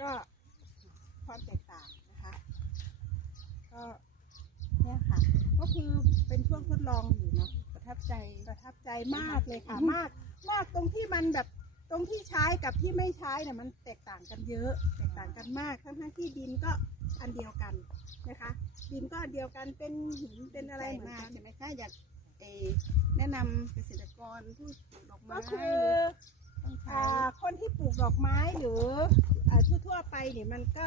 ก็ความแตกต่างนะคะ ก็เนี่ยค่ะ ก็คือเป็นช่วงทดลองอยู่เนาะประทับใจประทับใจมากเลยค่ะมาก มากตรงที่มันแบบตรงที่ใช้กับที่ไม่ใช้เนี่ยมันแตกต่างกันเยอะ แตกต่างกันมากทั้งทั้งๆที่ดินก็อันเดียวกันนะคะ ดินก็อันเดียวกันเป็นหินเป็นอะไรเหมือนมากกันใช่ไหมคะอยากเออแนะนำเกษตรกรผู้ปลูกดอกไม้ก็คือต้องใช้อ่าคนที่ปลูกดอกไม้หรือ อ่าทั่วๆไปเนี่ยมันก็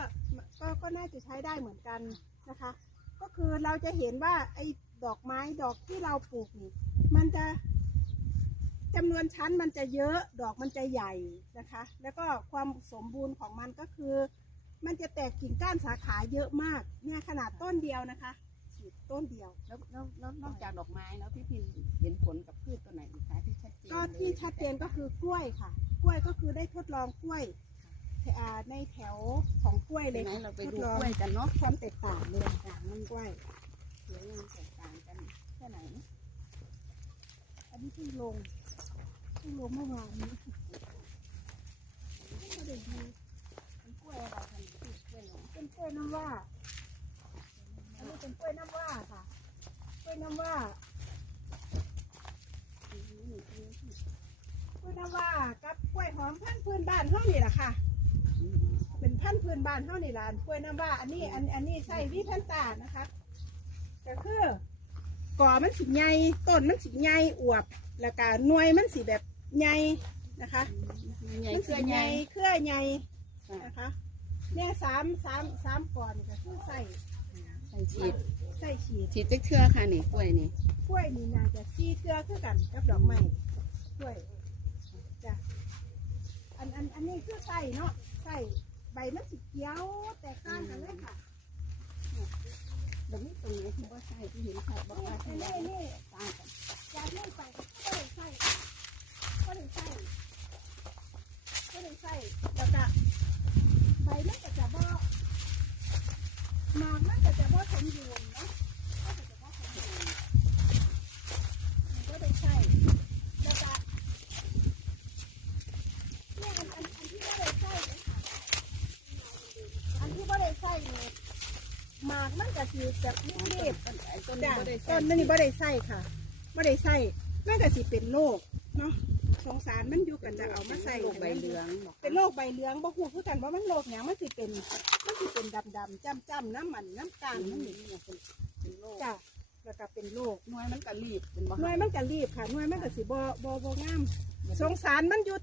ก็ก็น่าจะใช้ได้เหมือนกันนะคะ ก็คือเราจะเห็นว่าไอ้ดอกไม้ดอกที่เราปลูกนี่มันจะจำนวนชั้นมันจะเยอะดอกมันจะใหญ่นะคะ แล้วก็ความสมบูรณ์ของมันก็คือ มันจะแตกกิ่งก้านสาขาเยอะมากเนี่ยขนาดต้นเดียวนะคะฉีดต้นเดียว แล้วแล้วแล้วนอกจากดอกไม้แล้วพี่พินเห็นผลกับพืชตัวไหนอีกคะที่ชัดเจนก็ลยที่ชัดเจนก็คือกล้วยค่ะ กล้วยก็คือได้ทดลองกล้วย อ่าในแถวของกล้วยเลเห็นยไหมค่ะเราไปทดูดลองกล้วยกันเนาะ ความแตกต่างเลยต่างมันกล้วยสวยงามแตกต่างกันแค่ไหน อันนี้เพิ่งลงเพิ่งลงเมื่อวานนี้ไม่ได้ดูเป็นกล้วยอะไรกันพืชกล้วยหนอเป็นกล้วยน้ำว่า อันนี้เป็นกล้วยน้ำว่าค่ะ กล้วยน้ำว่าอืมอืมกล้วยน้ำว่ากับกล้วยหอมพันธุ์พื้นบ้านเท่านี่แหละค่ะอืมเป็น พันธุ์พื้นบ้านเท่านี่ล่ะกล้วยน้ำว่า อันนี้อันอันนี้ใส่วิพันตานะคะก็คือก่อมันสิใหญ่ต้นมันสิใหญ่อวบ แล้วก็หน่วยมันสิแบบใหญ่นะคะใหญ่มันเครืสิอใหใหญ่ญ่เครือใหญ่ค่ะนะคะเนี่ยสามสามสามก่อนก็คือใส่ใส่ฉีดใส่ฉีดฉีดจักเทื่อค่ะนี่กล้วยนี่กล้วยนี่น่าจะซีเครือคือกันกับดอกไม้กล้วยจ้ะอันอันอันนี้คือใส่เนาะใส่ใบ มันสีเขียวแตกต่างกันเลยค่ะแบบนี้ตรงไหนที่ว่าใช่ที่เห็นค่ะบอกว่าใช่นไหนนี้นี่ต่างกันจากนี้ไปก็ได้ใส่ก็ได้ใส่ก็ได้ใส่แล้วก็ใบมันก็จะบ่หมากมันก็จะบ่สมบูรณ์เนาะก็จะบ่สมบูรณ์มันก็ได้ใส่แล้วก็เนี่ยอันอันอันที่บ่ได้ใส่เนี่ยค่ะอันที่บ่ได้ใส่เนี่ย หมากมันก็สิแบบรีบๆต้นไอ้ต้นจ้ะนี้บ่ได้ต้ใส่นมันนี่บ่ได้ใส่ค่ะบ่ได้ใส่น่าจะสิเป็นโรคเนาะสงสารมันอยู่กันจะเอามาใส่ลูกใบเหลืองบอกเป็นโรคใบเหลืองบ่ฮู้คือกันว่ามันโรคหยังมันสิเป็นมันสิเป็นดำๆจ้ำๆน้ำมันน้ำตาลมัมันนนี่นี่เป็นเป็นโรคจ้ะแล้วก็เป็นโรคหน่วยมันก็รีบเป็นบ่หน่วยมันก็รีบค่ะหน่วยมันก็สิบ่บ่บ่งามสงสารมันอยู่